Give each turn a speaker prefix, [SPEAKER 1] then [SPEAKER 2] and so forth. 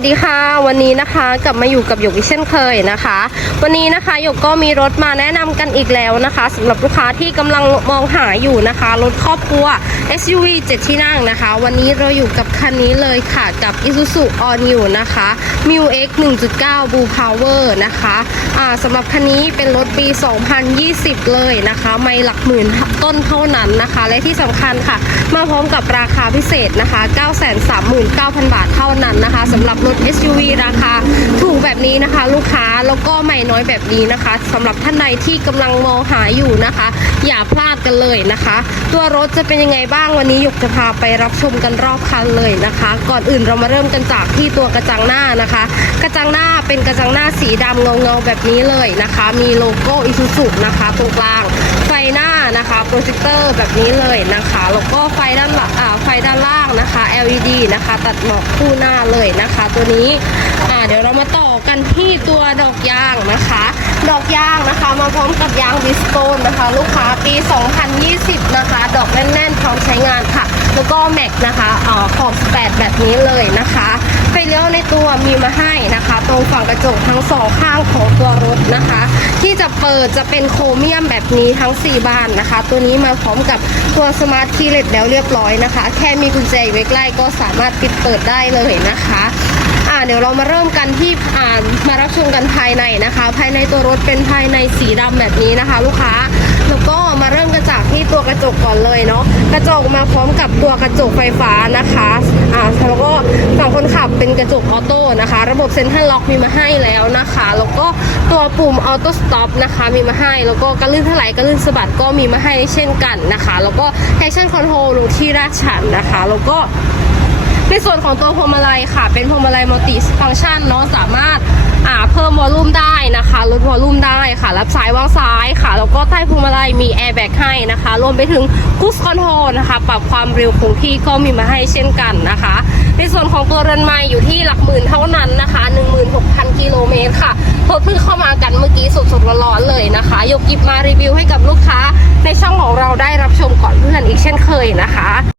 [SPEAKER 1] วัสดีค่ะ วันนี้นะคะกลับมาอยู่กับหยกอีกเช่นเคยนะคะ วันนี้นะคะหยกก็มีรถมาแนะนำกันอีกแล้วนะคะสำหรับลูกค้าที่กำลังมองหาอยู่นะคะ รถครอบครัว SUV 7 ที่นั่งนะคะ วันนี้เราอยู่กับคันนี้เลยค่ะกับ Isuzu All New นะคะ m i X 1.9 Blue Power นะคะอ่าสำหรับคันนี้เป็นรถปี 2020 เลยนะคะ ไม่หลักหมื่นต้นเท่านั้นนะคะ และที่สำคัญค่ะ มาพร้อมกับราคาพิเศษนะคะ 939,000 บาทเท่านั้นนะคะ สำหรับรถ SUV ราคาถูกแบบนี้นะคะ ลูกค้าแล้วก็ไม่น้อยแบบนี้นะคะสำหรับท่านใดที่กำลังมองหาอยู่นะคะ อย่าพลาดกันเลยนะคะ ตัวรถจะเป็นยังไงบ้างวันนี้หยกจะพาไปรับชมกันรอบคันเลยนะคะ ก่อนอื่นเรามาเริ่มกันจากที่ตัวกระจังหน้านะคะ กระจังหน้าเป็นกระจังหน้าสีดำเงาเงาๆแบบนี้เลยนะคะ มีโลโก้อิซูซุนะคะตรงกลาง หน้านะคะโปรเจคเตอร์แบบนี้เลยนะคะแล้วก็ไฟด้านหลังอ่าไฟด้านล่างนะคะ LED นะคะ ตัดหมอกคู่หน้าเลยนะคะ ตัวนี้อ่าเดี๋ยวเรามาต่อกันที่ตัวดอกยางนะคะ ดอกยางนะคะ มาพร้อมกับยางบิสโตนนะคะ ลูกค้าปี 2020 นะคะ ดอกแน่นๆพร้อมใช้งานค่ะ แล้วก็แม็กนะคะอ่าขอบ8แบบนี้เลยนะคะ ไฟเลี้ยวในตัวมีมาให้นะคะ ตรงฝั่งกระจกทั้งสองข้างของตัวรถนะคะ ที่จะเปิดจะเป็นโครเมียมแบบนี้ทั้ง 4 บานนะคะ ตัวนี้มาพร้อมกับตัวสมาร์ทคีย์เลสแล้วเรียบร้อยนะคะ แค่มีกุญแจอยู่ใกล้ๆก็สามารถปิดเปิดได้เลยนะคะอ่าเดี๋ยวเรามาเริ่มกันที่อ่ามารับชมกันภายในนะคะ ภายในตัวรถเป็นภายในสีดำแบบนี้นะคะ ลูกค้าแล้วก็มาเริ่มกันจากที่ตัวกระจกก่อนเลยเนาะกระจกมาพร้อมกับตัวกระจกไฟฟ้านะคะอ่า คนขับเป็นกระจกออโต้นะคะ ระบบเซ็นทรัลล็อกมีมาให้แล้วนะคะ แล้วก็ตัวปุ่มออโต้สต็อปนะคะมีมาให้ แล้วก็กระลื่นถลายกระลื่นสะบัดก็มีมาให้เช่นกันนะคะ แล้วก็แ a ชั่นคอนโทรลที่ราดชันนะคะ แล้วก็ ในส่วนของตัวพวงมาลัยค่ะ เป็นพวงมาลัยมัลติฟังก์ชันเนาะสามารถอ่าเพิ่มวอลลุ่มได้นะคะลดวอลลุ่มได้ค่ะ รับซ้ายวางซ้ายค่ะ แล้วก็ใต้พวงมาลัยมีแอร์แบ็กให้นะคะรวมไปถึงคูสคอนโทรลนะคะ ปรับความเร็วคงที่ก็มีมาให้เช่นกันนะคะ ในส่วนของตัวเรือนไม้อยู่ที่หลักหมื่นเท่านั้นนะคะ 16,000 กิโลเมตรค่ะรถเพิ่งเข้ามากันเมื่อกี้สดๆร้อนๆเลยนะคะ ยกหยิบมารีวิวให้กับลูกค้า ในช่องของเราได้รับชมก่อนเพื่อนอีกเช่นเคยนะคะ